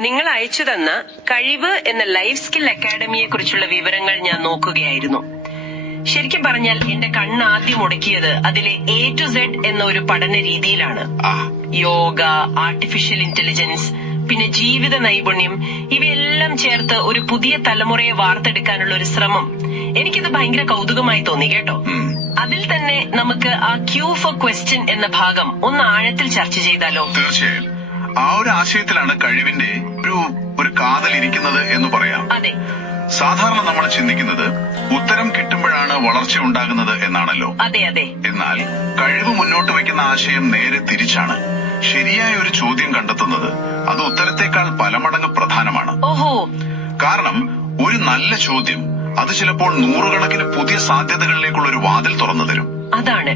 നിങ്ങൾ അയച്ചു തന്ന കഴിവ് എന്ന ലൈഫ് സ്കിൽ അക്കാഡമിയെ കുറിച്ചുള്ള വിവരങ്ങൾ ഞാൻ നോക്കുകയായിരുന്നു. ശരിക്കും പറഞ്ഞാൽ എന്റെ കണ്ണ് ആദ്യം മുടക്കിയത് അതിലെ എ ടു സെഡ് എന്ന ഒരു പഠന രീതിയിലാണ്. യോഗ ആർട്ടിഫിഷ്യൽ ഇന്റലിജൻസ് പിന്നെ ജീവിത നൈപുണ്യം ഇവയെല്ലാം ചേർത്ത് ഒരു പുതിയ തലമുറയെ വാർത്തെടുക്കാനുള്ള ഒരു ശ്രമം. എനിക്കിത് ഭയങ്കര കൗതുകമായി തോന്നി കേട്ടോ. അതിൽ തന്നെ നമുക്ക് ആ ക്യൂ ഫോർ ക്വസ്റ്റ്യൻ എന്ന ഭാഗം ഒന്ന് ആഴത്തിൽ ചർച്ച ചെയ്താലോ? തീർച്ചയായും. ആ ഒരു ആശയത്തിലാണ് കഴിവിന്റെ ഒരു ഒരു കാതൽ ഇരിക്കുന്നത് എന്ന് പറയാം. അതെ. സാധാരണ നമ്മൾ ചിന്തിക്കുന്നത് ഉത്തരം കിട്ടുമ്പോഴാണ് വളർച്ച ഉണ്ടാകുന്നത് എന്നാണല്ലോ. അതെ അതെ. എന്നാൽ കഴിവ് മുന്നോട്ട് വെക്കുന്ന ആശയം നേരെ തിരിച്ചാണ്. ശരിയായ ഒരു ചോദ്യം കണ്ടെത്തുന്നത് അത് ഉത്തരത്തെക്കാൾ പലമടങ്ങ് പ്രധാനമാണ്. ഓഹോ. കാരണം ഒരു നല്ല ചോദ്യം അത് ചിലപ്പോൾ നൂറുകണക്കിന് പുതിയ സാധ്യതകളിലേക്കുള്ള ഒരു വാതിൽ തുറന്നു തരും. അതാണ്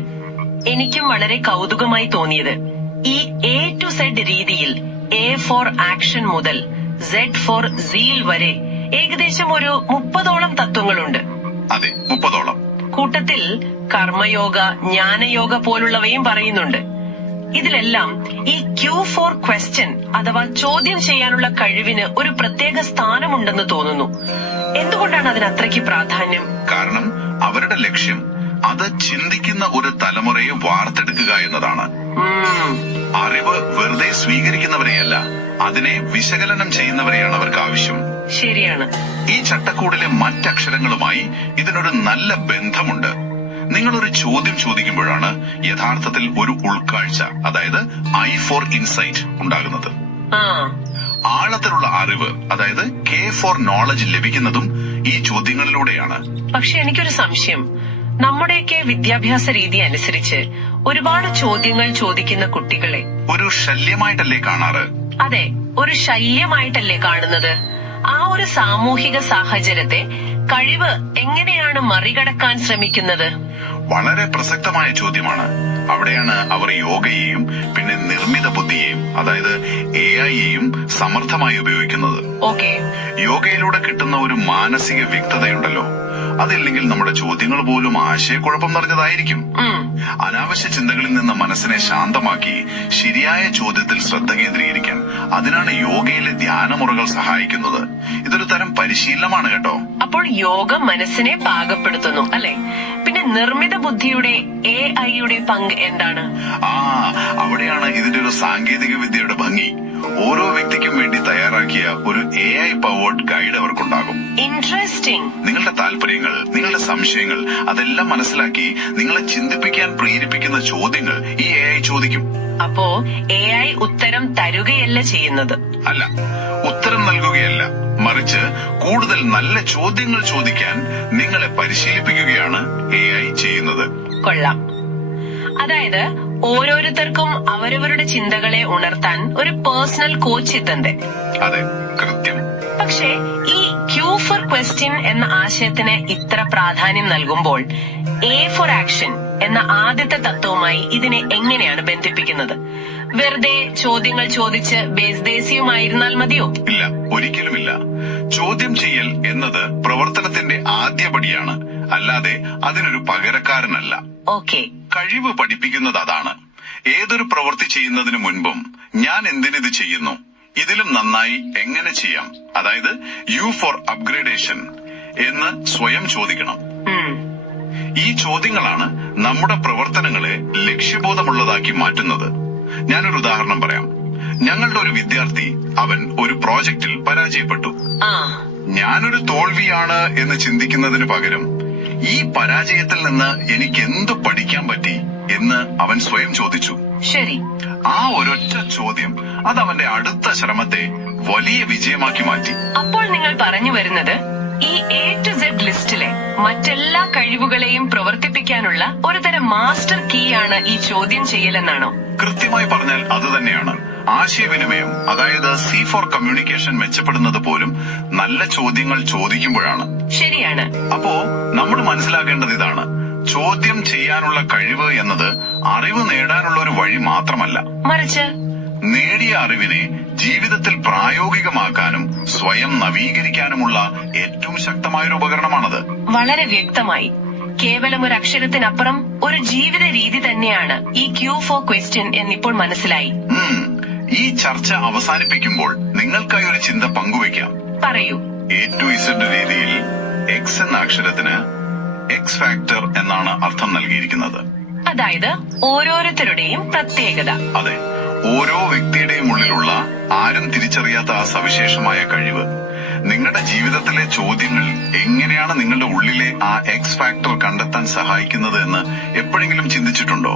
എനിക്കും വളരെ കൗതുകമായി തോന്നിയത്. ഈ എ ടു സെഡ് രീതിയിൽ എ ഫോർ ആക്ഷൻ മുതൽ സെഡ് ഫോർ സീൽ വരെ ഏകദേശം ഒരു മുപ്പതോളം തത്വങ്ങളുണ്ട്. അതെ മുപ്പതോളം. കൂട്ടത്തിൽ കർമ്മയോഗ ജ്ഞാനയോഗ പോലുള്ളവയും പറയുന്നുണ്ട്. ഇതിലെല്ലാം ഈ ക്യൂ ഫോർ ക്വസ്റ്റ്യൻ അഥവാ ചോദ്യം ചെയ്യാനുള്ള കഴിവിന് ഒരു പ്രത്യേക സ്ഥാനമുണ്ടെന്ന് തോന്നുന്നു. എന്തുകൊണ്ടാണ് അതിന് അത്രയ്ക്ക് പ്രാധാന്യം? കാരണം അവരുടെ ലക്ഷ്യം അത് ചിന്തിക്കുന്ന ഒരു തലമുറയെ വാർത്തെടുക്കുക എന്നതാണ്. അറിവ് വെറുതെ സ്വീകരിക്കുന്നവരെയല്ല അതിനെ വിശകലനം ചെയ്യുന്നവരെയാണ് അവർക്ക് ആവശ്യം. ശരിയാണ്. ഈ ചട്ടക്കൂടിലെ മറ്റക്ഷരങ്ങളുമായി ഇതിനൊരു നല്ല ബന്ധമുണ്ട്. നിങ്ങളൊരു ചോദ്യം ചോദിക്കുമ്പോഴാണ് യഥാർത്ഥത്തിൽ ഒരു ഉൾക്കാഴ്ച അതായത് ഐ ഫോർ ഇൻസൈറ്റ് ഉണ്ടാകുന്നത്. ആഴത്തിലുള്ള അറിവ് അതായത് കെ ഫോർ നോളജ് ലഭിക്കുന്നതും ഈ ചോദ്യങ്ങളിലൂടെയാണ്. പക്ഷെ എനിക്കൊരു സംശയം. നമ്മുടെയൊക്കെ വിദ്യാഭ്യാസ രീതി അനുസരിച്ച് ഒരുപാട് ചോദ്യങ്ങൾ ചോദിക്കുന്ന കുട്ടികളെ ഒരു ശല്യമായിട്ടല്ലേ കാണാറ്? അതെ ഒരു ശല്യമായിട്ടല്ലേ കാണുന്നത്? ആ ഒരു സാമൂഹിക സാഹചര്യത്തെ കഴിവ് എങ്ങനെയാണ് മറികടക്കാൻ ശ്രമിക്കുന്നത്? വളരെ പ്രസക്തമായ ചോദ്യമാണ്. അവിടെയാണ് അവർ യോഗയെയും പിന്നെ നിർമ്മിത ബുദ്ധിയെയും അതായത് എ ഐയെയും സമർത്ഥമായി ഉപയോഗിക്കുന്നത്. ഓക്കെ. യോഗയിലൂടെ കിട്ടുന്ന ഒരു മാനസിക വ്യക്തതയുണ്ടല്ലോ. അതില്ലെങ്കിൽ നമ്മുടെ ചോദ്യങ്ങൾ പോലും ആശയക്കുഴപ്പം നിറഞ്ഞതായിരിക്കും. അനാവശ്യ ചിന്തകളിൽ നിന്ന് മനസ്സിനെ ശാന്തമാക്കി ശരിയായ ചോദ്യത്തിൽ ശ്രദ്ധ കേന്ദ്രീകരിക്കാൻ അതിനാണ് യോഗയിലെ ധ്യാനമുറകൾ സഹായിക്കുന്നത്. ഇതൊരു തരം പരിശീലനമാണ് കേട്ടോ. അപ്പോൾ യോഗ മനസ്സിനെ പാകപ്പെടുത്തുന്നു അല്ലെ? പിന്നെ നിർമ്മിത ബുദ്ധിയുടെ എ ഐയുടെ പങ്ക് എന്താണ്? ആ അവിടെയാണ് ഇതിന്റെ ഒരു സാങ്കേതിക വിദ്യയുടെ ഭംഗി. ഓരോ വ്യക്തിക്കും വേണ്ടി തയ്യാറാക്കിയ ഒരു എ ഐ പവേർഡ് ഗൈഡ് അവർക്കുണ്ടാകും. ഇൻട്രസ്റ്റിംഗ് നിങ്ങളുടെ നിങ്ങളുടെ സംശയങ്ങൾ അതെല്ലാം മനസ്സിലാക്കി നിങ്ങളെ ചിന്തിപ്പിക്കാൻ പ്രേരിപ്പിക്കുന്ന ചോദ്യങ്ങൾ ഈ എ ഐ ചോദിക്കും. അപ്പോ എ ഐ ഉത്തരം തരുകയല്ല ചെയ്യുന്നത്. അല്ല ഉത്തരം നൽകുകയല്ല. മറിച്ച് കൂടുതൽ നല്ല ചോദ്യങ്ങൾ ചോദിക്കാൻ നിങ്ങളെ പരിശീലിപ്പിക്കുകയാണ് എ ഐ ചെയ്യുന്നത്. കൊള്ളാം. അതായത് ഓരോരുത്തർക്കും അവരവരുടെ ചിന്തകളെ ഉണർത്താൻ ഒരു പേഴ്സണൽ കോച്ച് എത്തണ്ടേ അതെ കൃത്യം. പക്ഷേ ക്വസ്റ്റ്യൻ എന്ന ആശയത്തിന് ഇത്ര പ്രാധാന്യം നൽകുമ്പോൾ എ ഫോർ ആക്ഷൻ എന്ന ആദ്യത്തെ തത്വവുമായി ഇതിനെ എങ്ങനെയാണ് ബന്ധിപ്പിക്കുന്നത്? വെറുതെ ചോദ്യങ്ങൾ ചോദിച്ച് ബേസ്ദേശീയമായിരുന്നാൽ മതിയോ? ഇല്ല ഒരിക്കലുമില്ല. ചോദ്യം ചെയ്യൽ എന്നത് പ്രവർത്തനത്തിന്റെ ആദ്യപടിയാണ് അല്ലാതെ അതിനൊരു പകരക്കാരനല്ല. ഓക്കെ. കഴിവ് പഠിപ്പിക്കുന്നത് അതാണ്. ഏതൊരു പ്രവൃത്തി ചെയ്യുന്നതിനു മുൻപും ഞാൻ എന്തിനിത് ചെയ്യുന്നു? ഇതിലും നന്നായി എങ്ങനെ ചെയ്യാം? അതായത് യു ഫോർ അപ്ഗ്രേഡേഷൻ എന്ന് സ്വയം ചോദിക്കണം. ഈ ചോദ്യങ്ങളാണ് നമ്മുടെ പ്രവർത്തനങ്ങളെ ലക്ഷ്യബോധമുള്ളതാക്കി മാറ്റുന്നത്. ഞാനൊരു ഉദാഹരണം പറയാം. ഞങ്ങളുടെ ഒരു വിദ്യാർത്ഥി അവൻ ഒരു പ്രോജക്റ്റിൽ പരാജയപ്പെട്ടു. ഞാനൊരു തോൽവിയാണ് എന്ന് ചിന്തിക്കുന്നതിന് പകരം ഈ പരാജയത്തിൽ നിന്ന് എനിക്ക് എന്ത് പഠിക്കാൻ പറ്റി എന്ന് അവൻ സ്വയം ചോദിച്ചു. ശരി. ആ ഒരൊറ്റ ചോദ്യം. അത് അവന്റെ അടുത്ത ശ്രമത്തെ വലിയ വിജയമാക്കി മാറ്റി. അപ്പോൾ നിങ്ങൾ പറഞ്ഞു വരുന്നത് ഈ എ ടു സെഡ് ലിസ്റ്റിലെ മറ്റെല്ലാ കഴിവുകളെയും പ്രവർത്തിപ്പിക്കാനുള്ള ഒരുതരം മാസ്റ്റർ കീ ആണ് ഈ ചോദ്യം ചെയ്യലെന്നാണോ? കൃത്യമായി പറഞ്ഞാൽ അത് തന്നെയാണ്. ആശയവിനിമയം അതായത് സി ഫോർ കമ്മ്യൂണിക്കേഷൻ മെച്ചപ്പെടുന്നത് പോലും നല്ല ചോദ്യങ്ങൾ ചോദിക്കുമ്പോഴാണ്. ശരിയാണ്. അപ്പോ നമ്മൾ മനസ്സിലാക്കേണ്ടത് ഇതാണ്. ചോദ്യം ചെയ്യാനുള്ള കഴിവ് എന്നത് അറിവ് നേടാനുള്ള ഒരു വഴി മാത്രമല്ല. മറിച്ച്? നേടിയ അറിവിനെ ജീവിതത്തിൽ പ്രായോഗികമാക്കാനും സ്വയം നവീകരിക്കാനുമുള്ള ഏറ്റവും ശക്തമായ ശക്തമായൊരു ഉപകരണമാണത്. വളരെ വ്യക്തമായി. കേവലം ഒരു അക്ഷരത്തിനപ്പുറം ഒരു ജീവിത രീതി തന്നെയാണ് ഈ ക്യൂ ഫോർ ക്വസ്റ്റ്യൻ എന്നിപ്പോൾ മനസ്സിലായി. ഈ ചർച്ച അവസാനിപ്പിക്കുമ്പോൾ നിങ്ങൾക്കായി ഒരു ചിന്ത പങ്കുവയ്ക്കാം. പറയൂ. എ ടു ഇസഡ് രീതിയിൽ എക്സ് എന്ന അക്ഷരത്തിന് എക്സ് ഫാക്ടർ എന്നാണ് അർത്ഥം നൽകിയിരിക്കുന്നത്. അതായത് ഓരോരുത്തരുടെയും പ്രത്യേകത. അതെ ഓരോ വ്യക്തിയുടെയും ഉള്ളിലുള്ള ആരും തിരിച്ചറിയാത്ത ആ സവിശേഷമായ കഴിവ്. നിങ്ങളുടെ ജീവിതത്തിലെ ചോദ്യങ്ങൾ എങ്ങനെയാണ് നിങ്ങളുടെ ഉള്ളിലെ ആ എക്സ് ഫാക്ടർ കണ്ടെത്താൻ സഹായിക്കുന്നത് എന്ന് എപ്പോഴെങ്കിലും ചിന്തിച്ചിട്ടുണ്ടോ?